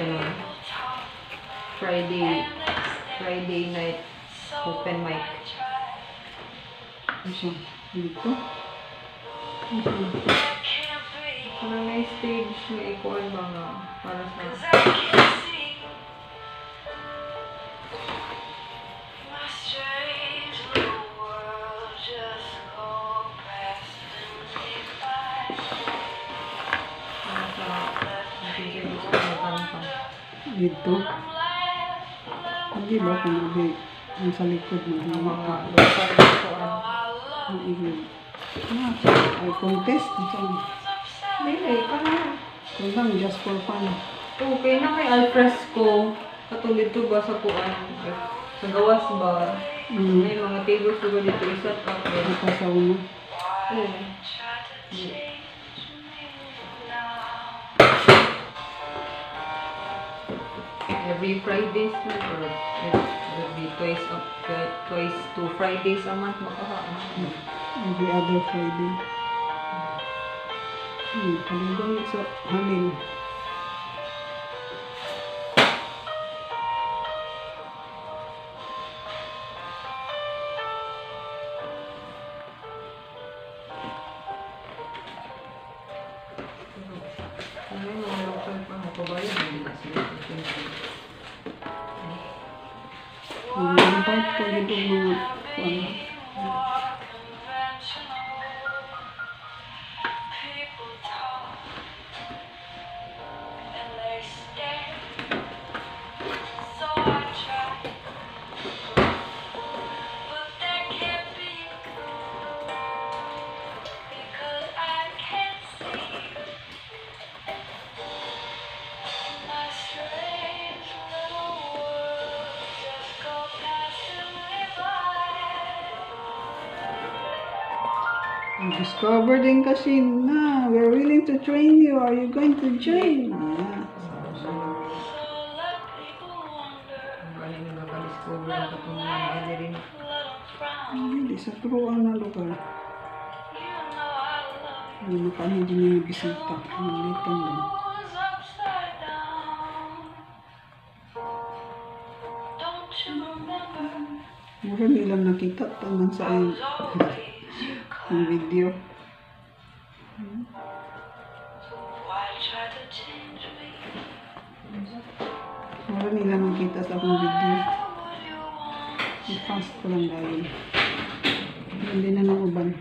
ko ng Friday night open mic. Ano siya? Dito? Parang may stage na ikuan mga para sa Dito? Hindi ba kung ang sa likod mo? ng mga local ikuan. Ang igod. Ay, contest. Dili, parang Kung lang, just for fun. okay na kay alfresco. Katulad to ba sa kuan? Sa gawas ba? May mga tables ba dito isa up. Nakasaw mo. Oo. Every Fridays na or every twice to Fridays a month makahaan. Every other Friday. Palibang sa halin. Ano yung mga local pa mga kabayan, hindi na sila. Ang part ko dito mga kuwan. Discover din kasi na, we're willing to train you. Are you going to join? Bali na nakadiscover ang katong mga ano rin. Hindi, sa turuan na lugar. Hindi na kami din yung bisita. Nalitan lang. Mura nilang nakita taman sa ang video. Mura nilang nakita sa akong video. I-fast ko lang dahil. Hindi na ng uban.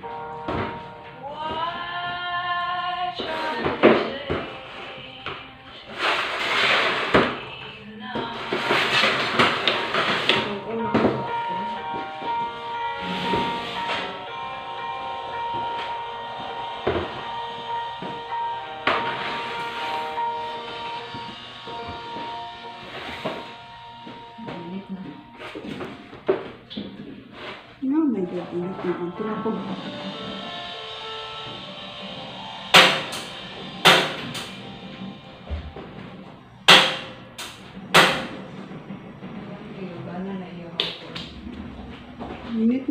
Oh my God, ulit na ang tulapog. Minute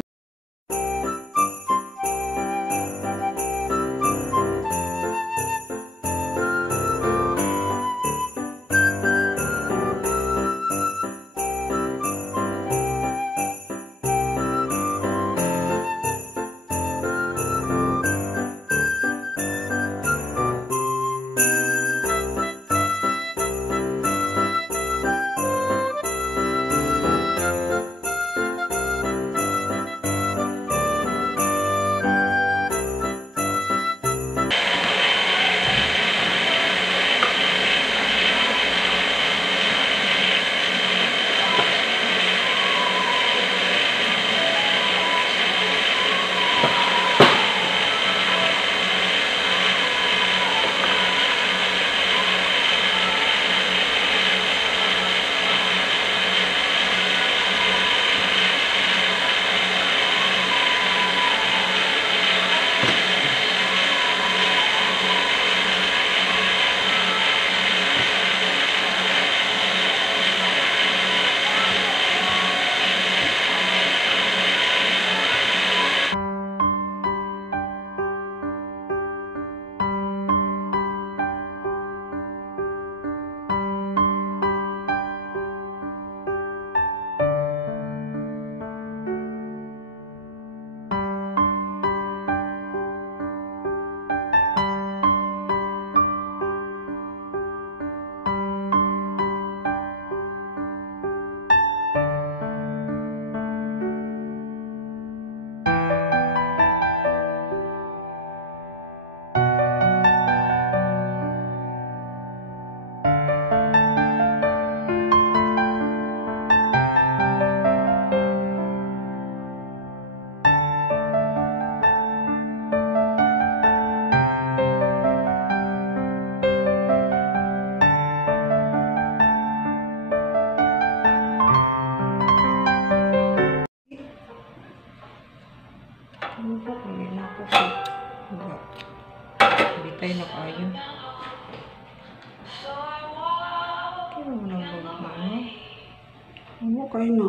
okay na.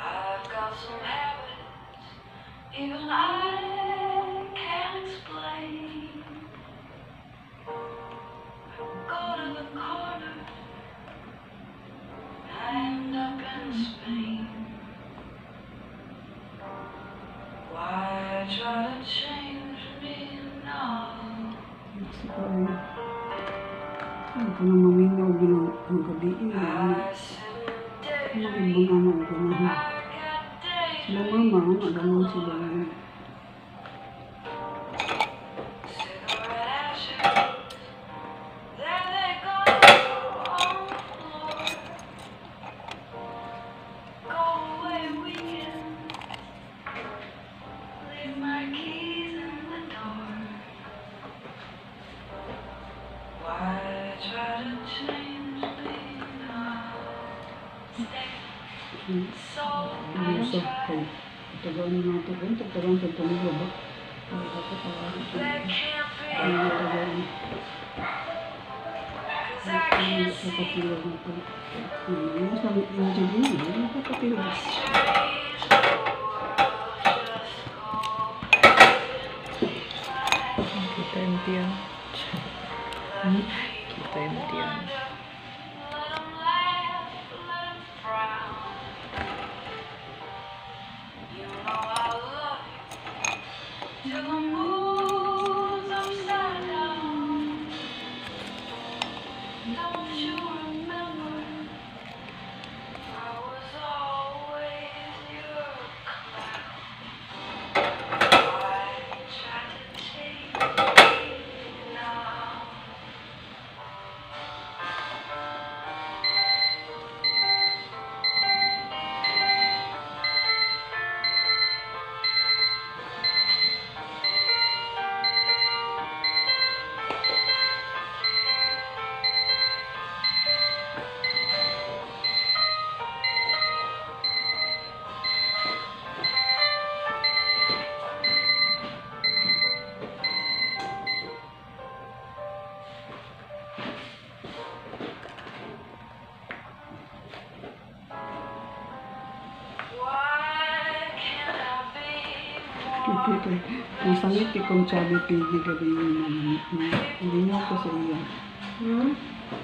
I've got some habits, even I can't explain. Go to the corner, I end up in Spain. Why try to change me now? Siguro. Ano ka na maminaw ng gabi? I sit and Ano daydream, ibang ano. I got Sila daydream. mama, ganun sila. Cigarette ashes, there they go on the floor. Go away weekend, leave my keys in the door. Why try to change me now? So I Gusto ko. try. Tagaan natin kung tagaan sa tuloy ba? Ay, ako tagaan ito. That can't Ay, be, tagaan. 'cause I can't see. Nakapatilaw na ito. Nasa engineer, nakapatilaw. Strange the world just goes. Kita yung tiyan. Kita yung tiyan. Let 'em laugh, let 'em frown. You know I love you till the moon's upside down. Don't you remember? I was always your clown. Why try to take me now? Why can't I be more? Ang sangit ikong sabi pigi gabi yung hindi nyo ko sa iya.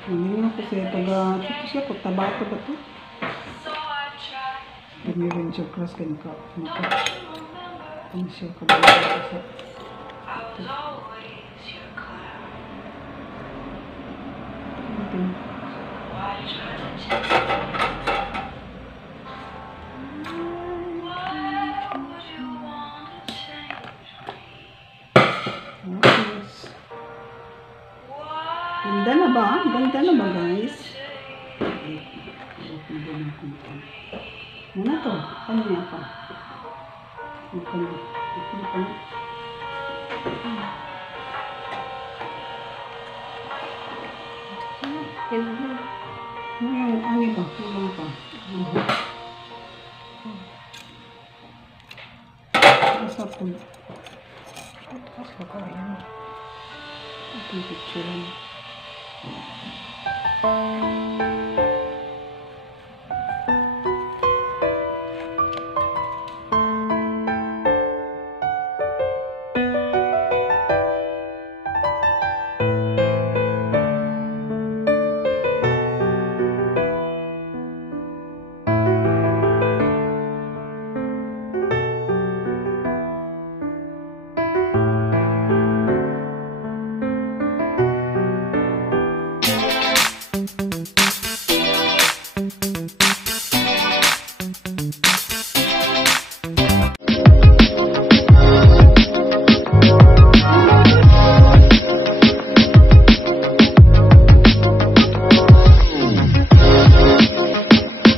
Hindi nyo ko sa iya. Taga, ito siya ko, tabato ba ito? So I tried. Kami rin siya class ka naka. Don't you remember? Ano siya kabato sa. I was always your clown. Why try to take me? Why would you want to change me? Yes. Why Ganda na ba? Ganda na ba guys? take Ano to? Ano niya pa? Ano pa niya? Ano pa niya? Ano pa? Ano pa? Asa po? Asa ka yan? Ito yung picture.